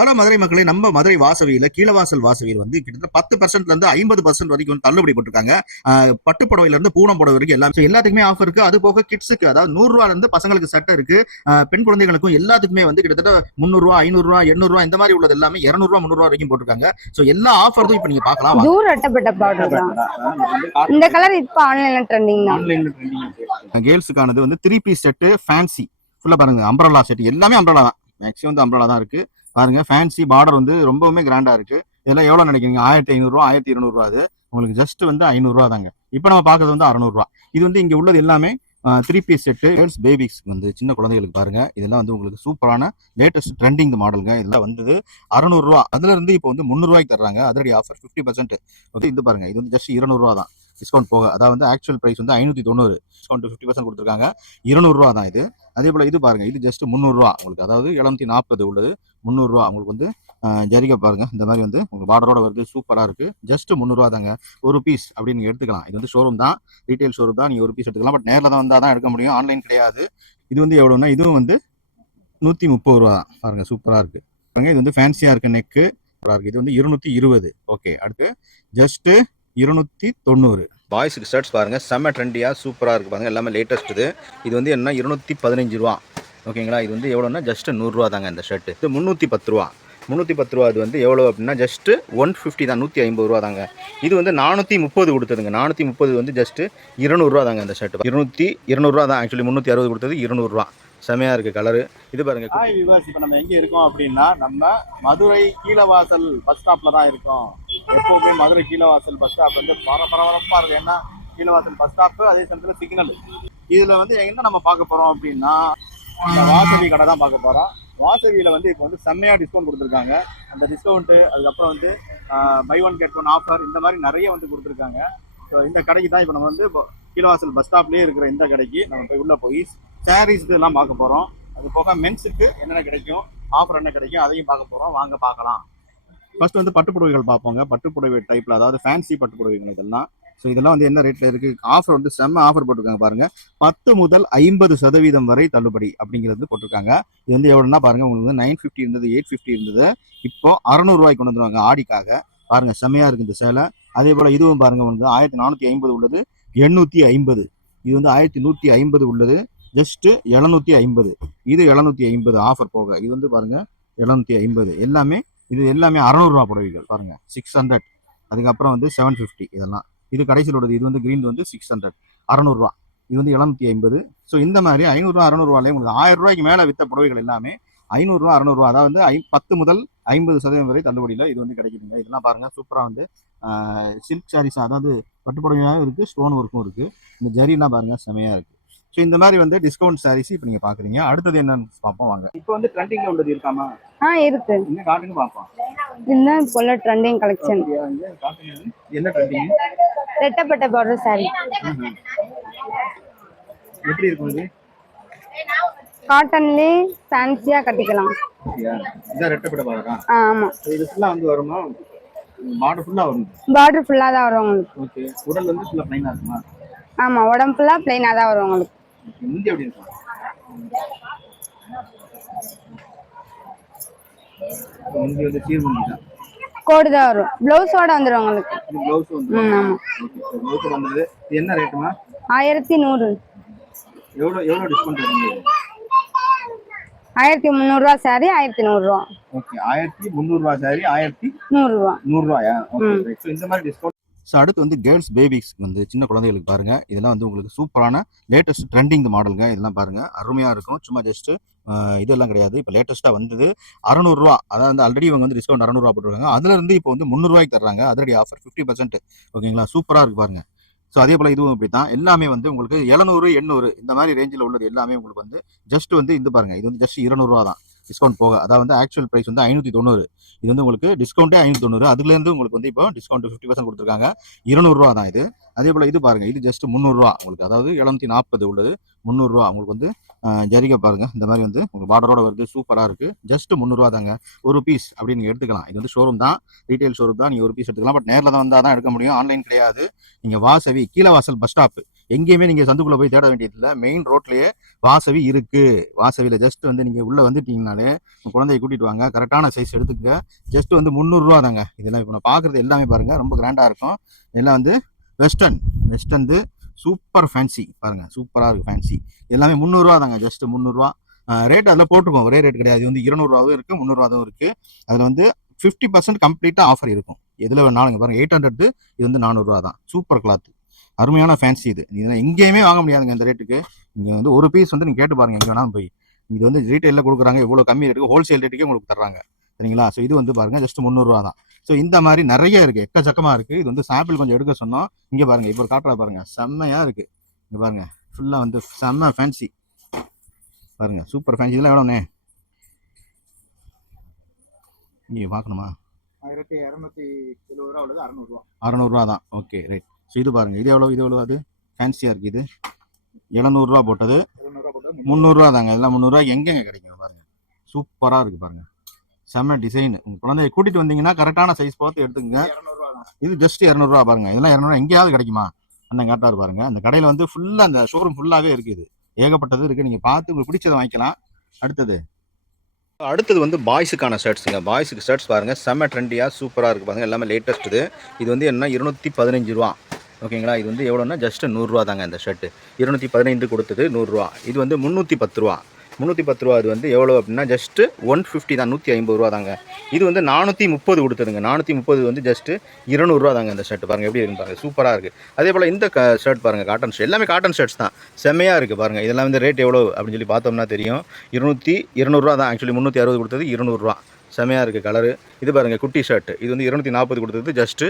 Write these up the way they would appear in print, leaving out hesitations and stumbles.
ஆனா மதுரை மக்களே, நம்ம மதுரை வாசவியில கீழவாசல் வாசவியில் வந்து கிட்டத்தட்ட 10% இருந்து 50% வரைக்கும் வந்து தள்ளுபடி போட்டிருக்காங்க. பட்டு புடவையில இருந்து பூனம் புடவை வரைக்கும் எல்லாம் எல்லாத்துக்குமே ஆஃபர் இருக்கு. அது போக கிட்ஸுக்கு அதாவது ₹100 இருந்து பசங்களுக்கு சட்டை இருக்கு. பெண் குழந்தைகளுக்கும் எல்லாத்துக்குமே வந்து கிட்டத்தட்ட ₹300, ₹500, ₹800 இந்த மாதிரி உள்ளது எல்லாமே ₹200, ₹300 வரைக்கும் போட்டிருக்காங்க. சோ எல்லா ஆஃபரும் இப்ப நீங்க பார்க்கலாம். தூர அட்டப்பட்ட பவுடர் தான். இந்த கலர் இப்ப ஆன்லைன்ல ட்ரெண்டிங் தான். கேர்ள்ஸுக்கானது வந்து 3 பீஸ் செட் ஃபேன்சி ஃபுல்லா பாருங்க. அம்பரலா செட் எல்லாமே அம்பரலா தான். மேக்ஸிமம் வந்து அம்பரலா தான் இருக்கு. பாருங்க ஃபேன்சி பார்டர் வந்து ரொம்பவுமே கிராண்டா இருக்கு. இதெல்லாம் எவ்வளவு நினைக்கிறீங்க? ₹1500, ₹1200. அது உங்களுக்கு ஜஸ்ட் வந்து ₹500 தாங்க. இப்போ நம்ம பார்க்கறது வந்து ₹600. இது வந்து இங்க உள்ளது எல்லாமே 3 பீஸ் செட்டு கேர்ள்ஸ் பேபிஸ் வந்து சின்ன குழந்தைகளுக்கு பாருங்க. இதெல்லாம் வந்து உங்களுக்கு சூப்பரான லேட்டஸ்ட் ட்ரெண்டிங் மாடலுங்க. இதெல்லாம் வந்தது ₹600. அதுல இருந்து இப்போ வந்து ₹300 தர்றாங்க. அதோட ஆஃபர் 50%. ஓகே, இது பாருங்க. இது வந்து ஜஸ்ட் ₹200 தான் டிஸ்கவுண்ட் போக. அதாவது ஆக்சுவல் பிரைஸ் வந்து 590, டிஸ்கவுண்ட் 50% கொடுத்துருக்காங்க. ₹200 தான் இது. அதே போல இது பாருங்க. இது ஜஸ்ட் ₹300 உங்களுக்கு. அதாவது 740 உள்ளது ₹300 உங்களுக்கு வந்து ஜரிகை பாருங்க. இந்த மாதிரி வந்து உங்களுக்கு பார்டரோட வருது. சூப்பரா இருக்கு. ஜஸ்ட் ₹300 தாங்க ஒரு பீஸ் அப்படின்னு நீங்க எடுத்துக்கலாம். இது வந்து ஷோரூம் தான், ரீட்டைல் ஷோரூம் தான். நீங்க ஒரு பீஸ் எடுத்துக்கலாம். பட் நேரில் தான் வந்தா தான் எடுக்க முடியும். ஆன்லைன் கிடையாது. இது வந்து எவ்வளோன்னா இதுவும் வந்து ₹130 தான். பாருங்க சூப்பரா இருக்கு. பாருங்க இது வந்து ஃபேன்சியா இருக்கு. நெக்கு இருக்கு. இது வந்து 220. ஓகே, அடுத்து ஜஸ்ட் 290. பாய்ஸுக்கு ஷர்ட்ஸ் பாருங்க. செம்ம ட்ரெண்டியா சூப்பரா இருக்கு பாருங்க. எல்லாமே லேட்டஸ்ட். இது வந்து என்ன ₹215. ஓகேங்களா? இது வந்து எவ்வளோன்னா ஜஸ்ட் ₹100 தாங்க இந்த ஷர்ட். இது ₹310. ₹310 இது வந்து எவ்வளோ அப்படின்னா ஜஸ்ட் 150 தான். ₹150 தாங்க. இது வந்து 430 கொடுத்ததுங்க. 430 வந்து ஜஸ்ட் ₹200 தாங்க இந்த ஷர்ட். 200 தான். ஆக்சுவலி 360 கொடுத்தது ₹200. செமையா இருக்கு கலரு. இது பாருங்க. ஹாய் வியூவர்ஸ், இப்போ நம்ம எங்க இருக்கோம் அப்படின்னா நம்ம மதுரை கீழவாசல் பஸ் ஸ்டாப்ல தான் இருக்கோம். எப்பவுமே மதுரை கீழவாசல் பஸ் ஸ்டாப் வந்து பரபரப்பா இருக்கு. ஏன்னா கீழவாசல் பஸ் ஸ்டாப், அதே சமயத்தில் சிக்னல். இதுல வந்து என்ன நம்ம பார்க்க போறோம் அப்படின்னா இந்த வாசவி கடை தான் பார்க்க போறோம். வாசவியில வந்து இப்போ வந்து செம்மையா டிஸ்கவுண்ட் கொடுத்துருக்காங்க. அந்த டிஸ்கவுண்ட் அதுக்கப்புறம் வந்து buy one get one offer இந்த மாதிரி நிறைய வந்து கொடுத்துருக்காங்க. ஸோ இந்த கடைக்கு தான் இப்போ நம்ம வந்து கீழவாசல் பஸ் ஸ்டாப்லேயே இருக்கிற இந்த கடைக்கு நம்ம போய் உள்ள போய் சாரீஸ் எல்லாம் பார்க்க போறோம். அது போக மென்ஸுக்கு என்னென்ன கிடைக்கும், ஆஃபர் என்ன கிடைக்கும், அதையும் பார்க்க போறோம். வாங்க பார்க்கலாம். ஃபர்ஸ்ட் வந்து பட்டுப்புடவைகள் பார்ப்போங்க. பட்டுப்புடவை டைப்ல, அதாவது ஃபேன்சி பட்டுப்புடவைகள் இதெல்லாம். ஸோ இதெல்லாம் வந்து என்ன ரேட்ல இருக்கு? ஆஃபர் வந்து செம்ம ஆஃபர் போட்டிருக்காங்க பாருங்க. 10 முதல் 50% வரை தள்ளுபடி அப்படிங்கிறது போட்டிருக்காங்க. இது வந்து எவ்வளோன்னா பாருங்க, உங்களுக்கு வந்து 950 இருந்தது, 850 இருந்தது. இப்போ ₹600 கொண்டு வந்துருவாங்க ஆடிக்காக. பாருங்க செம்மையா இருக்கு இந்த சேலை. அதே போல இதுவும் பாருங்க, உங்களுக்கு 1450 உள்ளது, 850. இது வந்து 1150 உள்ளது, ஜஸ்ட் 750. இது 750 ஆஃபர் போக. இது வந்து பாருங்க 750. எல்லாமே இது எல்லாமே ₹600 புடவைகள் பாருங்க. 600. அதுக்கப்புறம் வந்து 750. இதெல்லாம் இது கடைசியில் உள்ளது. இது வந்து கிரீன் வந்து 600. ₹600. இது வந்து 750. ஸோ இந்த மாதிரி ₹500, ₹600 உங்களுக்கு ₹1000 மேலே வித்த புடவைகள் எல்லாமே ₹500, ₹600. அதாவது 10 முதல் 50% வரை தள்ளுபடியில் இது வந்து கிடைக்குதுங்க. இதெல்லாம் பாருங்க சூப்பராக வந்து சில்க் சாரீஸ், அதாவது பட்டுப்புடவையாகவும் இருக்கு, ஸ்டோன் ஒர்க்கும் இருக்கு. இந்த ஜரிலாம் பாருங்க செமையா இருக்கு. ஸோ இந்த மாதிரி வந்து டிஸ்கவுண்ட் சாரீஸ் இப்போ நீங்க பாக்குறீங்க. அடுத்தது என்னன்னு பார்ப்போம் வாங்க. இப்போ வந்து ட்ரெண்டிங்ல உள்ளது இருக்காமா? இருக்கு. என்ன காட்டுங்க பார்ப்போம். இதுதான் இப்போ உள்ள ட்ரெண்டிங் கலெக்ஷன். என்ன ட்ரெண்டிங்? ரெட்டப்பட்ட பார்டர் சாரி. எப்படி இருக்கும் இது? காட்டன்லயே ஃபேன்சியா கட்டிக்கலாம். இத ரெட்டப்பட்ட பார்டரா? ஆமா. இது ஃபுல்லா வந்து வருமா? பார்டர் ஃபுல்லா வரும். பார்டர் ஃபுல்லா தான் வரும் உங்களுக்கு. ஓகே. உடல் வந்து ஃபுல்லா ப்ளைனா இருக்குமா? ஆமா, உடம்பு ஃபுல்லா ப்ளைனா தான் வரும் உங்களுக்கு. முந்தி எப்படி இருக்கும்? முந்தி வந்து சீர்முந்தி தான். கோடு தான் வரும். ப்ளவுஸோட வந்துரும் உங்களுக்கு. இது ப்ளவுஸ் வந்து. ஆமா. ப்ளவுஸ் வந்தது. இது என்ன ரேட்டுமா? 1100. எவ்வளவு டிஸ்கவுண்ட் இருக்கு? 1300 sorry, 1100. Okay. 1300 sorry, 1100. 100. Okay. So இந்த மாதிரி டிஸ்கவுண்ட். ஸோ அடுத்து வந்து கேர்ள்ஸ் பேபிஸ் வந்து சின்ன குழந்தைகளுக்கு பாருங்க. இதெல்லாம் வந்து உங்களுக்கு சூப்பரான லேட்டஸ்ட் ட்ரெண்டிங் மாடலுங்க. இதெல்லாம் பாருங்க அருமையா இருக்கும். சும்மா ஜஸ்ட் இதெல்லாம் கிடையாது. இப்போ லேட்டஸ்டா வந்தது ₹600. அதாவது வந்து ஆல்ரெடி இவங்க வந்து டிஸ்கவுண்ட் ₹600 போட்டுருக்காங்க. அதுல இருந்து இப்போ வந்து ₹300 தர்றாங்க. அதோட ஆஃபர் 50%. ஓகேங்களா? சூப்பரா இருக்கு பாருங்க. ஸோ அதே போல இதுவும் இப்படி தான். எல்லாமே வந்து உங்களுக்கு 700, 800 இந்த மாதிரி ரேஞ்சில் உள்ளது எல்லாமே உங்களுக்கு வந்து ஜஸ்ட் வந்து இது பாருங்க. இது வந்து ஜஸ்ட் ₹200 தான் டிஸ்கவுண்ட் போக. அதாவது வந்து ஆக்சுவல் பிரைஸ் வந்து 590. இது வந்து உங்களுக்கு டிஸ்கவுண்டே 590. அதுலேருந்து உங்களுக்கு வந்து இப்போ டிஸ்கவுண்ட் 50% கொடுத்துருக்காங்க. ₹200 தான் இது. அதே போல இது பாருங்க. இது ஜஸ்ட் ₹300 உங்களுக்கு. அதாவது 740 உள்ளது, ₹300 உங்களுக்கு வந்து ஜரிகை பாருங்க. இந்த மாதிரி வந்து உங்களுக்கு பார்டரோட வருது. சூப்பரா இருக்கு. ஜஸ்ட் ₹300 தாங்க ஒரு பீஸ் அப்படின்னு நீங்க எடுத்துக்கலாம். இது வந்து ஷோரூம் தான், ரீட்டைல் ஷோரூம் தான். நீங்க ஒரு பீஸ் எடுத்துக்கலாம். பட் நேரில் தான் வந்தா தான் எடுக்க முடியும். ஆன்லைன் கிடையாது. நீங்க வாசவி கீழவாசல் பஸ் ஸ்டாப் எங்கேயுமே நீங்க சந்துக்குள்ள போய் தேட வேண்டியதில்லை. மெயின் ரோட்லயே வாசவி இருக்கு. வாசவியில ஜஸ்ட் வந்து நீங்க உள்ள வந்துட்டீங்கனாலே உங்க குழந்தைய கூட்டிட்டு வாங்க. கரெக்டான சைஸ் எடுத்துக்கங்க. ஜஸ்ட் வந்து 300 ரூபா தாங்க. இதெல்லாம் இப்போ நான் பாக்குறது எல்லாமே பாருங்க ரொம்ப கிராண்டா இருக்கும். இதெல்லாம் வந்து வெஸ்டர்ன் சூப்பர் ஃபேன்சி பாருங்க, சூப்பரா இருக்கு ஃபேன்சி. எல்லாமே 300 ரூபா தாங்க. ஜஸ்ட் 300 ரூபா. ரேட் அதில் போட்டுருக்கோம். ஒரே ரேட் கிடையாது. இது வந்து 200 ரூபாவும் இருக்கு, 300 ரூபாவும் இருக்கு. அதுல வந்து 50% கம்ப்ளீட்டா ஆஃபர் இருக்கும். எதுல வேணாலும் பாருங்க. 800 இது வந்து 400 ரூபா தான். சூப்பர் கிளாத், அருமையான ஃபேன்சி. இது இதெல்லாம் எங்கேயுமே வாங்க முடியாதுங்க இந்த ரேட்டுக்கு. நீங்க வந்து ஒரு பீஸ் வந்து நீங்க கேட்டு பாருங்க எங்க வேணாலும் போய். இது வந்து ரீட்டைல்ல கொடுக்குறாங்க, இவ்வளவு கம்மி ரேட்டுக்கு ஹோல்சேல் ரேட்டுக்கே உங்களுக்கு தர்றாங்க. சரிங்களா? ஸோ இது வந்து பாருங்க ஜஸ்ட் 300 ரூபா தான். ஸோ இந்த மாதிரி நிறைய இருக்கு, எக்கச்சக்கமா இருக்கு. இது வந்து சாம்பிள் கொஞ்சம் எடுக்க சொன்னோம். இங்க பாருங்க, இப்போ காட்டுறா பாருங்க, செம்மையா இருக்கு. இங்க பாருங்க, ஃபுல்லா வந்து செம்ம ஃபேன்சி பாருங்க, சூப்பர் ஃபேன்சி. இதெல்லாம் எவ்வளோண்ணே? நீங்க பார்க்கணுமா? 1270 ரூபா உள்ளது 600 ரூபா. 600 ரூபா தான். Okay right. ஸோ இது பாருங்க, இது எவ்வளோ? அது ஃபேன்சியா இருக்கு. இது 700 ரூபா போட்டது 300 ரூபா தாங்க. இதெல்லாம் 300 ரூபாய்க்கு எங்கெங்க கிடைக்கும் பாருங்க. சூப்பரா இருக்கு பாருங்க, செம்ம டிசைன். உங்க குழந்தைய கூட்டிட்டு வந்தீங்கன்னா கரெக்டான சைஸ் பார்த்து எடுத்துக்கங்க. இது ஜஸ்ட் 200 ரூபா பாருங்க. இதெல்லாம் 200 எங்கேயாவது கிடைக்குமா? அண்ணன் காட்டாரு பாருங்க. அந்த கடையில வந்து ஃபுல்லா அந்த ஷோரூம் ஃபுல்லாவே இருக்குது, ஏகப்பட்டது இருக்கு. நீங்க பார்த்து உங்களுக்கு பிடிச்சதை வாங்கிக்கலாம். அடுத்தது வந்து பாய்ஸுக்கான ஷர்ட்ஸுங்க. பாய்ஸுக்கு ஷர்ட்ஸ் பாருங்க, செம்ம ட்ரெண்டியா சூப்பரா இருக்கு பாருங்க. எல்லாமே லேட்டஸ்ட். இது வந்து என்ன 215 ரூபா. ஓகேங்களா? இது வந்து எவ்வளோன்னா ஜஸ்ட் 100 ரூபா தாங்க. இந்த ஷர்ட் 215 கொடுத்தது 100 ரூபா. இது வந்து 310 ரூபா. 310 ரூபா. அது வந்து எவ்வளோ அப்படின்னா ஜஸ்ட் 150 தான், 150 ரூபா தாங்க. இது வந்து 430 கொடுத்துருங்க. 430 வந்து ஜஸ்ட் 200 ரூபா தாங்க. இந்த ஷர்ட் பாருங்க எப்படி இருக்கு பாருங்க, சூப்பராக இருக்கு. அதே போல் இந்த ஷர்ட் பாருங்க, காட்டன் ஷர்ட். எல்லாமே காட்டன் ஷர்ட்ஸ் தான், செம்மையாக இருக்குது பாருங்க. இதெல்லாம் வந்து ரேட் எவ்வளோ அப்படின்னு சொல்லி பார்த்தோம்னா தெரியும். 200 ரூபா தான். ஆக்சுவலி 360 கொடுத்தது 200 ரூபா. செம்மையாக இருக்குது கலரு. இது பாருங்க குட்டி ஷர்ட். இது வந்து 240 கொடுத்தது ஜஸ்ட்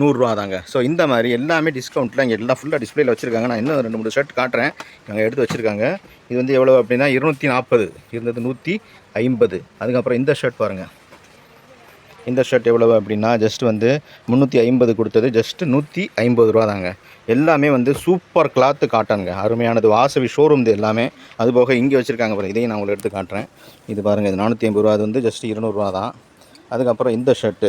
100 ரூபா தாங்க. ஸோ இந்த மாதிரி எல்லாமே டிஸ்கவுண்ட்டில் இங்கே எல்லாம் ஃபுல்லாக டிஸ்பிளேல வச்சுருக்காங்க. நான் இன்னும் 2-3 ஷர்ட் காட்டுறேன், இவங்க எடுத்து வச்சுருக்காங்க. இது வந்து எவ்வளோ அப்படின்னா 240 இருந்தது 150. அதுக்கப்புறம் இந்த ஷர்ட் பாருங்கள். இந்த ஷர்ட் எவ்வளவு அப்படின்னா ஜஸ்ட் வந்து 350 கொடுத்தது ஜஸ்ட் 150 ரூபா தாங்க. எல்லாமே வந்து சூப்பர் கிளாத்து காட்டனுங்க, அருமையானது. வாசவி ஷோரூம் இது எல்லாமே. அதுபோக இங்கே வச்சுருக்காங்க பாருங்கள், இதையும் நான் உங்களுக்கு எடுத்து காட்டுறேன். இது பாருங்கள், இது 450 ரூபா. அது வந்து ஜஸ்ட் 200 ரூபா தான். அதுக்கப்புறம் இந்த ஷர்ட்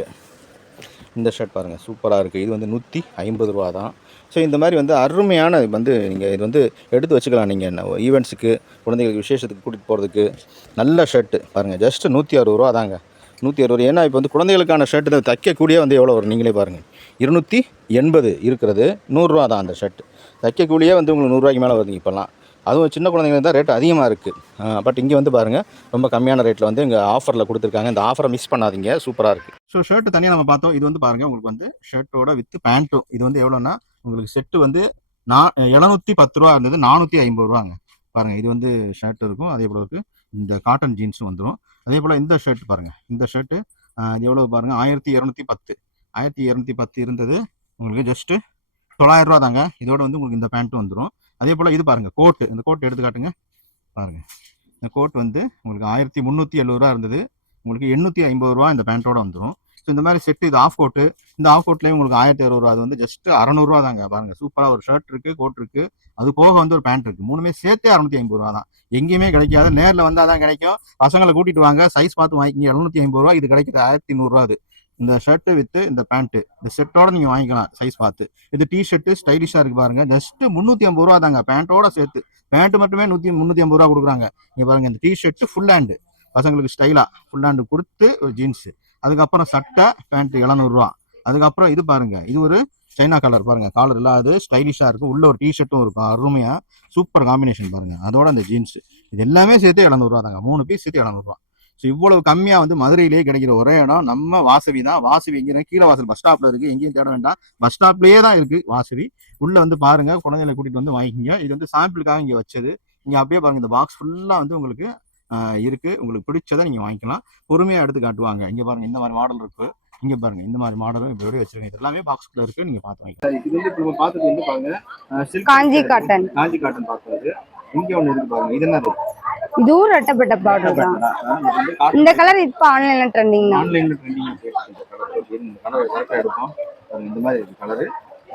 பாருங்கள், சூப்பராக இருக்குது. இது வந்து 150 ரூபா தான். ஸோ இந்த மாதிரி வந்து அருமையான வந்து நீங்கள் இது வந்து எடுத்து வச்சுக்கலாம். நீங்கள் என்ன ஈவெண்ட்ஸுக்கு, குழந்தைகளுக்கு விசேஷத்துக்கு கூட்டிகிட்டு போகிறதுக்கு நல்ல ஷர்ட்டு பாருங்கள். ஜஸ்ட் 160 ரூபா தாங்க. 160. ஏன்னா இப்போ வந்து குழந்தைகளுக்கான ஷர்ட்டு தான் தைக்கக்கூடிய வந்து எவ்வளோ வரும் நீங்களே பாருங்கள். 280 இருக்கிறது 100 ரூபா தான் அந்த ஷர்ட். தைக்கக்கூடியே வந்து உங்களுக்கு 100 ரூபாய்க்கு மேலே வருது இப்போல்லாம். அதுவும் சின்ன குழந்தைங்களுக்கு தான் ரேட் அதிகமாக இருக்குது. பட் இங்கே வந்து பாருங்கள், ரொம்ப கம்மியான ரேட்டில் வந்து இங்கே ஆஃபரில் கொடுத்துருக்காங்க. இந்த ஆஃபரை மிஸ் பண்ணாதீங்க, சூப்பராக இருக்குது. ஸோ ஷர்ட்டு தனியாக நம்ம பார்த்தோம். இது வந்து பாருங்கள், உங்களுக்கு வந்து ஷர்ட்டோட வித் பேண்ட்டும். இது வந்து எவ்வளோன்னா உங்களுக்கு செட்டு வந்து 710 ரூபா இருந்தது 450 ரூபாங்க. பாருங்கள், இது வந்து ஷர்ட் இருக்கும். அதே போல் இருக்குது இந்த காட்டன் ஜீன்ஸும் வந்துடும். அதே போல் இந்த ஷர்ட் பாருங்கள், இந்த ஷர்ட்டு இது எவ்வளோ பாருங்கள், 1210 இருந்தது உங்களுக்கு ஜஸ்ட்டு 900 ரூபா தாங்க. இதோட வந்து உங்களுக்கு இந்த பேண்ட்டும் வந்துடும். அதே போல் இது பாருங்கள் கோட்டு. இந்த கோட் எடுத்து காட்டுங்க பாருங்கள். இந்த கோட் வந்து உங்களுக்கு 1370 ரூபா இருந்தது, உங்களுக்கு 850 ரூபா இந்த பேண்ட்டோட வந்துடும். ஸோ இந்த மாதிரி செட்டு. இது ஆஃப் கோட்டு. இந்த ஆஃப் கோட்லேயும் உங்களுக்கு 1600 ரூபா. அது வந்து ஜஸ்ட் 600 ரூபா தாங்க. பாருங்கள், சூப்பராக ஒரு ஷர்ட் இருக்குது, கோட் இருக்குது, அது போக வந்து ஒரு பேண்ட் இருக்குது. மூணுமே சேர்த்தே 650 ரூபா தான். எங்கேயுமே கிடைக்காது, நேரில் வந்தால் தான் கிடைக்கும். பசங்களை கூட்டிகிட்டு வாங்க, சைஸ் பார்த்து வாங்கிக்கிங்க. 750 ரூபா. இது கிடைக்கிது 1100 ரூபா. அது இந்த ஷர்ட்டு வித்து இந்த பேண்ட்டு, இந்த செட்டோட நீங்கள் வாங்கிக்கலாம் சைஸ் பார்த்து. இது டிஷர்ட்டு ஸ்டைலிஷாக இருக்குது பாருங்க. ஜஸ்ட் 350 ரூபா தாங்க, பேண்ட்டோட சேர்த்து. பேண்ட்டு மட்டுமே 350 ரூபா கொடுக்குறாங்க. இங்கே பாருங்க, இந்த டிஷர்ட்டு ஃபுல் ஹேண்டு பசங்களுக்கு ஸ்டைலாக ஃபுல் ஹேண்டு கொடுத்து ஒரு ஜீன்ஸு. அதுக்கப்புறம் சட்டை பேண்ட்டு 700 ரூபா. அதுக்கப்புறம் இது பாருங்க, இது ஒரு சைனா கலர் பாருங்க, காலர் இல்லாது ஸ்டைலிஷாக இருக்கும். உள்ள ஒரு டிஷர்ட்டும் இருக்கும், அருமையாக சூப்பர் காம்பினேஷன் பாருங்க. அதோட அந்த ஜீன்ஸ், இது எல்லாமே சேர்த்து 700 ரூபா தாங்க. 3 பீஸ் சேர்த்து 700 ரூபா. ஸோ இவ்வளவு கம்மியாக வந்து மதுரையிலேயே கிடைக்கிற ஒரே இடம் நம்ம வாசவி தான். வாசவி எங்கே? கீழவாசல் பஸ் ஸ்டாப்ல இருக்குது. எங்கேயும் தேட வேண்டாம், பஸ் ஸ்டாப்லேயே தான் இருக்குது வாசவி. உள்ள வந்து பாருங்க, குழந்தைகளை கூட்டிட்டு வந்து வாங்கிக்கிங்க. இது வந்து சாம்பிளுக்காக இங்கே வச்சது. இங்கே அப்படியே பாருங்க, இந்த பாக்ஸ் ஃபுல்லாக வந்து உங்களுக்கு இருக்கு. உங்களுக்கு பிடிச்சதை நீங்கள் வாங்கிக்கலாம். பொறுமையாக எடுத்து காட்டுவாங்க. இங்கே பாருங்க, இந்த மாதிரி மாடல் இருக்கு. இங்கே பாருங்க, இந்த மாதிரி மாடலும் இப்படி வச்சிருக்கீங்க. இது எல்லாமே பாக்ஸ்க்குள்ள இருக்கு, நீங்கள் பார்த்து வாங்கிக்கலாம். இது வந்து இப்போ பார்த்தது வந்து பாருங்க, காஞ்சி காட்டன். காஞ்சி காட்டன் பார்க்குறது. இங்கே ஒன்று இருக்கு பாருங்க, இது என்னது? இதுவும் ரெட்டப்பட்ட பார்டர் தான். இந்த கலர் இப்போ ஆன்லைன்ல ட்ரெண்டிங் தான். ஆன்லைன்ல ட்ரெண்டிங் இந்த கலர் கரெக்டாக எடுப்போம். இந்த மாதிரி இருக்கு கலரு.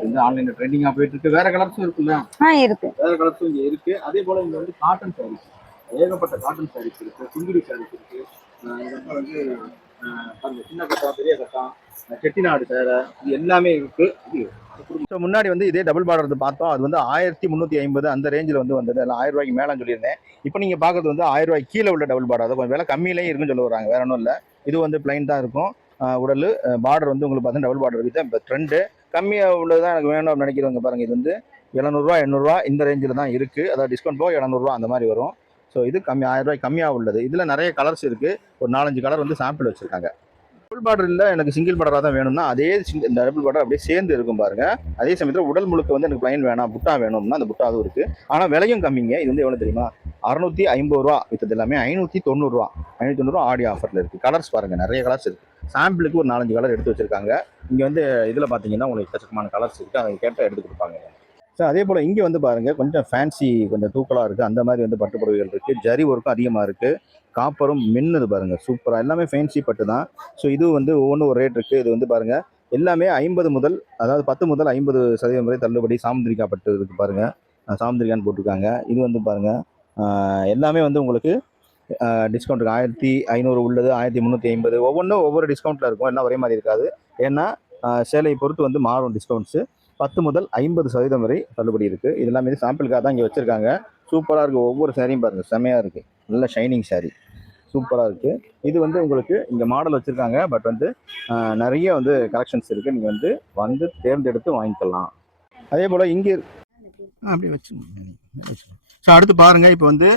வந்து ஆன்லைன்ல ட்ரெண்டிங்காக போயிட்டு இருக்கு. வேற கலர்ஸும் இருக்குல்ல? இருக்கு, வேற கலர்ஸும் இங்கே இருக்கு. அதே போல இங்க வந்து காட்டன் சாரீஸ், ஏகப்பட்ட காட்டன் சாரீஸ் இருக்கு, சுங்குடி சாரீஸ் இருக்கு. இதெல்லாம் வந்து பாருங்க சின்ன கட்டம் பெரிய கட்டம் செட்டிநாடு சேலை இது எல்லாமே இருக்கு. ஸோ முன்னாடி வந்து இதே டபுள் பார்டர் வந்து பார்த்தோம். அது வந்து 1350 அந்த ரேஞ்சில் வந்து வந்தது. அதில் 1000 ரூபாய்க்கு மேலே சொல்லியிருந்தேன். இப்போ நீங்கள் பார்க்கறது வந்து 1000 ரூபாய்க்கு கீழே உள்ள டபுள் பார்டர். அது கொஞ்சம் விலை கம்மியிலேயே இருக்குன்னு சொல்ல வராங்க. வேற ஒன்றும் இல்லை. இது வந்து பிளைன் தான் இருக்கும். உடல் பார்டர் வந்து உங்களுக்கு பார்த்தீங்கன்னா டபுள் பார்டர் இருக்குது. இப்போ ட்ரெண்டு கம்மியாக உள்ளது தான் எனக்கு வேணும் அப்படின்னு நினைக்கிறவங்க பாருங்கள். இது வந்து 700 800 இந்த ரேஞ்சில் தான் இருக்குது. அதாவது டிஸ்கவுண்ட் போக 700 அந்த மாதிரி வரும். ஸோ இது கம்மி 1000 ரூபாய்க்கு கம்மியாக உள்ளது. இதில் நிறைய கலர்ஸ் இருக்குது. ஒரு 4-5 கலர் வந்து சாம்பிள் வச்சுருக்காங்க. டபுள் பார்டர் இல்லை, எனக்கு சிங்கிள் பார்டராக தான் வேணும்னா அதே இந்த டபுள் பார்டர் அப்படியே சேர்ந்து இருக்கும் பாருங்க. அதே சமயத்தில் உடல் முழுக்க வந்து எனக்கு பிளைன் வேணாம், புட்டா வேணும்னா அந்த புட்டாவும் இருக்குது. ஆனால் விலையும் கம்மிங்க. இது வந்து எவ்வளோ தெரியுமா? 650 ரூபா விற்றது எல்லாமே 590 ரூபா. 590 ரூபா ஆடி ஆஃபரில் இருக்குது. கலர்ஸ் பாருங்கள், நிறைய கலர்ஸ் இருக்குது. சாம்பிளுக்கு ஒரு 4-5 கலர் எடுத்து வச்சுருக்காங்க. இங்கே வந்து இதில் பார்த்தீங்கன்னா உங்களுக்கு எக்கச்சக்கமான கலர்ஸ் இருக்குது. அதை கேட்டால் எடுத்து கொடுப்பாங்க. ஸோ அதே போல் இங்கே வந்து பாருங்கள் கொஞ்சம் ஃபேன்சி, கொஞ்சம் தூக்கலாக இருக்குது. அந்த மாதிரி வந்து பட்டு புடவைகள் இருக்குது. ஜரி ஒர்க்கும் அதிகமாக இருக்குது. காப்பரும் மின்னுது பாருங்கள், சூப்பராக. எல்லாமே ஃபேன்சி பட்டு தான். ஸோ இது வந்து ஒவ்வொன்றும் ஒரு ரேட் இருக்குது. இது வந்து பாருங்கள் எல்லாமே 50 முதல், அதாவது 10 முதல் 50% வரை தள்ளுபடி. சாமுந்திரிக்கா பட்டு இருக்குது பாருங்கள், சாமுந்திரிக்கான்னு போட்டிருக்காங்க. இது வந்து பாருங்கள் எல்லாமே வந்து உங்களுக்கு டிஸ்கவுண்ட் இருக்குது. 1500 உள்ளது, 1350, ஒவ்வொன்றும் ஒவ்வொரு டிஸ்கவுண்ட்டில் இருக்கும். எல்லாம் ஒரே மாதிரி இருக்காது. ஏன்னா சேலையை பொறுத்து வந்து மாறும் டிஸ்கவுண்ட்ஸு. 10 முதல் 50% வரை தள்ளுபடி இருக்குது. இது எல்லாமே சாம்பிளுக்காக தான் இங்கே வச்சுருக்காங்க. சூப்பராக இருக்குது. ஒவ்வொரு சேரீயும் பாருங்கள், செம்மையாக இருக்குது. நல்ல ஷைனிங் சாரீ, சூப்பராக இருக்குது. இது வந்து உங்களுக்கு இங்கே மாடல் வச்சுருக்காங்க. பட் வந்து நிறைய வந்து கலெக்ஷன்ஸ் இருக்குது. நீங்கள் வந்து தேர்ந்தெடுத்து வாங்கிக்கலாம். அதே போல் இங்கே அப்படியே வச்சு. ஸோ அடுத்து பாருங்கள், இப்போ வந்து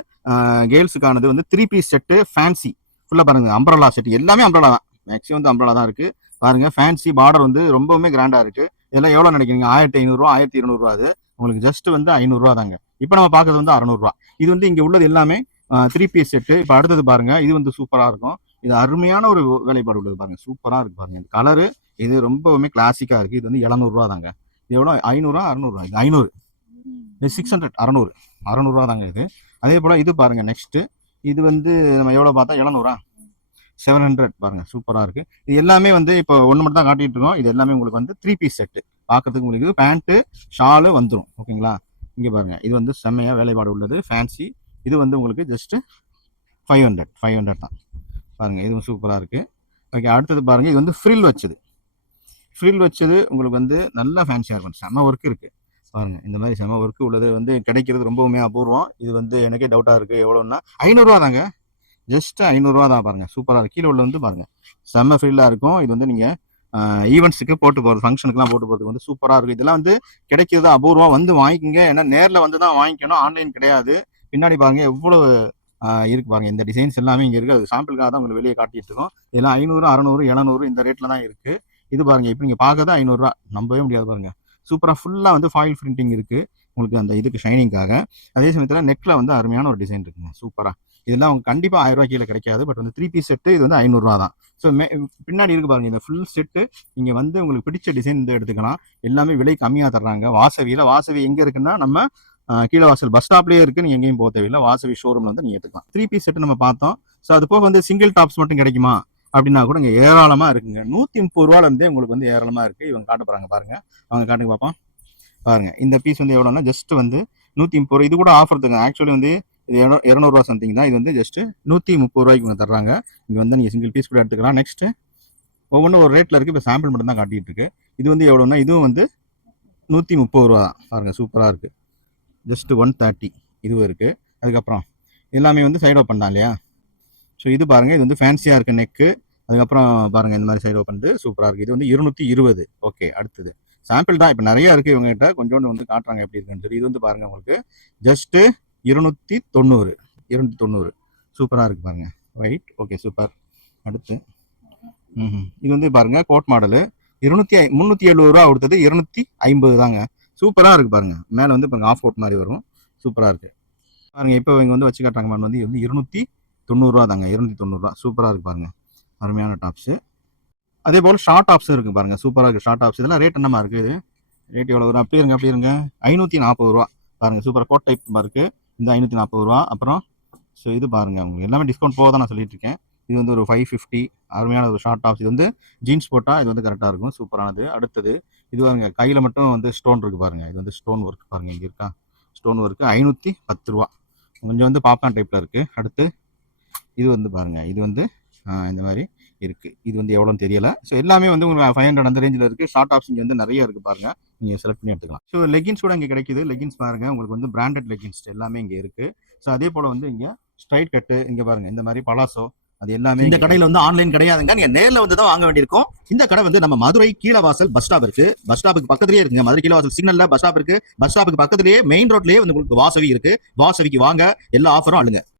கேர்ள்ஸுக்கானது வந்து 3 பீஸ் செட்டு ஃபேன்சி ஃபுல்லாக பாருங்கள். அம்ப்ரலா செட்டு எல்லாமே அம்ப்ரலா தான். மேக்ஸிமம் வந்து அம்ப்ரலா தான் இருக்குது. பாருங்கள் ஃபேன்சி பார்டர் வந்து ரொம்பவுமே கிராண்டாக இருக்குது. இதெல்லாம் எவ்வளோ நினைக்கிறீங்க? 1500 ரூபா, 1200 ரூபா. அது உங்களுக்கு ஜஸ்ட் வந்து 500 ரூபா தாங்க. இப்போ நம்ம பார்க்கறது வந்து 600 ரூபா. இது வந்து இங்கே உள்ளது எல்லாமே 3 பீஸ் செட்டு. இப்போ அடுத்தது பாருங்க, இது வந்து சூப்பராக இருக்கும். இது அருமையான ஒரு வேலைப்பாடு உள்ளது பாருங்க, சூப்பராக இருக்கு பாருங்க. இந்த கலரு இது ரொம்பவுமே கிளாசிக்காக இருக்கு. இது வந்து 700 ரூபா தாங்க. இது எவ்வளோ? 500 600 இது 500, இது 600, 600 ரூபா தாங்க இது. அதே போல் இது பாருங்க நெக்ஸ்ட். இது வந்து நம்ம எவ்வளோ பார்த்தா 700, 700 பாருங்க, சூப்பராக இருக்கு. இது எல்லாமே வந்து இப்போ ஒன்று மட்டும் தான் காட்டிட்டு இருக்கோம். இது எல்லாமே உங்களுக்கு வந்து 3 பீஸ் செட்டு. பார்க்கறதுக்கு உங்களுக்கு பேண்ட்டு ஷாலு வந்துடும். ஓகேங்களா? இங்கே பாருங்க, இது வந்து செம்மையாக வேலைப்பாடு உள்ளது ஃபேன்சி. இது வந்து உங்களுக்கு ஜஸ்ட்டு 500 தான் பாருங்கள். இதுவும் சூப்பராக இருக்குது. ஓகே, அடுத்தது பாருங்கள், இது வந்து ஃப்ரில் வச்சது உங்களுக்கு வந்து நல்லா ஃபேன்சியாக இருக்கும். செம்ம ஒர்க் இருக்குது பாருங்கள். இந்த மாதிரி செம்ம ஒர்க்கு உள்ளது வந்து கிடைக்கிறது ரொம்பவுமே அபூர்வம். இது வந்து எனக்கே டவுட்டாக இருக்குது. எவ்வளோன்னா 500 ரூபா தாங்க. ஜஸ்ட்டு 500 ரூபா தான் பாருங்கள். சூப்பராக இருக்குது. கீழே உள்ள வந்து பாருங்கள் செம்ம ஃப்ரில்லாக இருக்கும். இது வந்து நீங்கள் ஈவெண்ட்ஸுக்கு போட்டு போகிறது, ஃபங்க்ஷனுக்குலாம் போட்டு போகிறதுக்கு வந்து சூப்பராக இருக்கும். இதெல்லாம் வந்து கிடைக்கிறது அபூர்வம். வந்து வாங்கிக்கோங்க. ஏன்னா நேரில் வந்து தான் வாங்கிக்கணும், ஆன்லைன் கிடையாது. பின்னாடி பாருங்க எவ்வளோ இருக்கு பாருங்க. இந்த டிசைன்ஸ் எல்லாமே இங்கே இருக்குது. அது சாம்பிளுக்காக தான் உங்களுக்கு வெளியே காட்டிட்டு இருக்கோம். இதெல்லாம் 500 600 700 இந்த ரேட்டில் தான் இருக்குது. இது பாருங்க, இப்போ நீங்கள் பார்க்கறது 500 ரூபா, நம்பவே முடியாது பாருங்க. சூப்பராக ஃபுல்லாக வந்து ஃபாயில் பிரிண்டிங் இருக்குது உங்களுக்கு அந்த இதுக்கு ஷைனிங்காக. அதே சமயத்தில் நெக்கில் வந்து அருமையான ஒரு டிசைன் இருக்குங்க, சூப்பராக. இதெல்லாம் அவங்க கண்டிப்பாக 1000 ரூபாய் கீழே கிடைக்காது. பட் வந்து 3 பீஸ் செட்டு இது வந்து 500 ரூபா தான். ஸோ பின்னாடி இருக்கு பாருங்க, இந்த ஃபுல் செட்டு இங்கே வந்து உங்களுக்கு பிடிச்ச டிசைன் வந்து எடுத்துக்கலாம். எல்லாமே விலை கம்மியாக தர்றாங்க. வாசவி எங்கே இருக்குன்னா நம்ம கீழே வாசல் பஸ் ஸ்டாப்லேயே இருக்குது. நீங்கள் எங்கேயும் போக தேவையில்லை. வாசவி ஷோரூமில் வந்து நீங்கள் எடுத்துக்கலாம். 3 பீஸ் செட்டு நம்ம பார்த்தோம். ஸோ அது போக வந்து சிங்கிள் டாப்ஸ் மட்டும் கிடைக்குமா அப்படின்னா கூட இங்கே ஏராளமாக இருக்குங்க. 130 ரூபாலேருந்தே உங்களுக்கு வந்து ஏராளமாக இருக்குது. இவங்க காட்ட போகிறாங்க பாருங்கள், அவங்க காட்டுங்க பார்ப்போம். பாருங்கள், இந்த பீஸ் வந்து எவ்வளோன்னா ஜஸ்ட் வந்து 130. இது கூட ஆஃபர் தருங்க. ஆக்சுவலி வந்து இது 200 ரூபா சம்திங் தான். இது வந்து ஜஸ்ட் 130 ரூபாய்க்கு இவங்க தர்றாங்க. இங்கே வந்து நீங்கள் சிங்கிள் பீஸ் கூட எடுத்துக்கலாம். நெக்ஸ்ட்டு ஒவ்வொன்றும் ஒரு ரேட்டில் இருக்குது. இப்போ சாம்பிள் மட்டும் தான் காட்டிகிட்டு இருக்கு. இது வந்து எவ்வளோன்னா இதுவும் வந்து 130 ரூபா தான் பாருங்கள், சூப்பராக இருக்குது. ஜஸ்ட் 130 இதுவும் இருக்குது. அதுக்கப்புறம் எல்லாமே வந்து சைடு ஓப்பன் தான் இல்லையா? ஸோ இது பாருங்கள், இது வந்து ஃபேன்சியாக இருக்குது நெக்கு. அதுக்கப்புறம் பாருங்கள் இந்த மாதிரி சைடு ஓப்பன் சூப்பராக இருக்குது. இது வந்து 220. ஓகே, அடுத்தது சாம்பிள் தான். இப்போ நிறையா இருக்குது இவங்ககிட்ட, கொஞ்சோண்டு வந்து காட்டுறாங்க எப்படி இருக்குன்னு சொல்லி. இது வந்து பாருங்கள் உங்களுக்கு ஜஸ்ட்டு 290 சூப்பராக இருக்குது பாருங்கள். Right, okay, super. அடுத்து இது வந்து பாருங்கள் கோட் மாடலு 370 ரூபா கொடுத்தது 250 தாங்க. சூப்பராக இருக்குது பாருங்கள். மேலே வந்து இப்போ ஆஃப் கோட் மாதிரி வரும், சூப்பராக இருக்குது பாருங்கள். இப்போ இவங்க வந்து வச்சு காட்டுறாங்க மேலே வந்து 290 ரூபா தாங்க. 290 ரூபா, சூப்பராக இருக்குது பாருங்கள். அருமையான டாப்ஸு. அதே போல் ஷார்ட் டாப்ஸும் இருக்குது பாருங்கள், சூப்பராக இருக்குது ஷார்ட் டாப்ஸ். இதெல்லாம் ரேட் என்னமா இருக்குது? ரேட் எவ்வளோ வரும்? அப்படி இருங்க 540 ரூபா பாருங்கள். சூப்பராக கோட் டைப் இருக்குது. இந்த 540 ரூபா. அப்புறம் ஸோ இது பாருங்கள், உங்களுக்கு எல்லாமே டிஸ்கவுண்ட் போக தான் நான் சொல்லிட்டு இருக்கேன். இது வந்து ஒரு 550. அருமையான ஒரு ஷார்ட் டாப்ஸ். இது வந்து ஜீன்ஸ் போட்டால் இது வந்து கரெக்டாக இருக்கும், சூப்பரானது. அடுத்தது இது பாருங்க, கையில் மட்டும் வந்து ஸ்டோன் இருக்குது பாருங்கள். இது வந்து ஸ்டோன் ஒர்க் பாருங்கள், இங்கே இருக்கா ஸ்டோன் ஒர்க்கு. 510 ரூபா, கொஞ்சம் வந்து பாப்கார்ன் டைப்பில் இருக்குது. அடுத்து இது வந்து பாருங்கள், இது வந்து இந்த மாதிரி இருக்கு. இது வந்து எவ்வளோன்னு தெரியல. ஸோ எல்லாமே வந்து உங்களுக்கு 500 அந்த ரேஞ்சில் இருக்கு. ஷார்ட் ஆப்ஸ் இங்கே வந்து நிறைய இருக்கு பாருங்க. நீங்க செலக்ட் பண்ணி எடுத்துக்கலாம். ஸோ லெகின்ஸ் கூட இங்கே கிடைக்குது. லெகின்ஸ் பாருங்க, உங்களுக்கு வந்து பிராண்டட் லெகின்ஸ் எல்லாமே இங்கே இருக்கு. ஸோ அதே போல வந்து இங்கே ஸ்ட்ரைட் கட்டு இங்கே பாருங்க, இந்த மாதிரி பலாசோ அது எல்லாமே இந்த கடையில் வந்து ஆன்லைன் கிடையாதுங்க. நீங்க நேரில் வந்து தான் வாங்க வேண்டியிருக்கும். இந்த கடை வந்து நம்ம மதுரை கீழவாசல் பஸ் ஸ்டாப் இருக்கு. பஸ் ஸ்டாப்புக்கு பக்கத்துலேயே இருக்குங்க. மதுரை கீழவாசல் சிக்னல்ல பஸ் ஸ்டாப் இருக்கு. பஸ் ஸ்டாப்புக்கு பக்கத்துலேயே மெயின் ரோட்லயே வந்து உங்களுக்கு வாசவி இருக்கு. வாசவிக்கு வாங்க, எல்லா ஆஃபரும் அள்ளுங்க.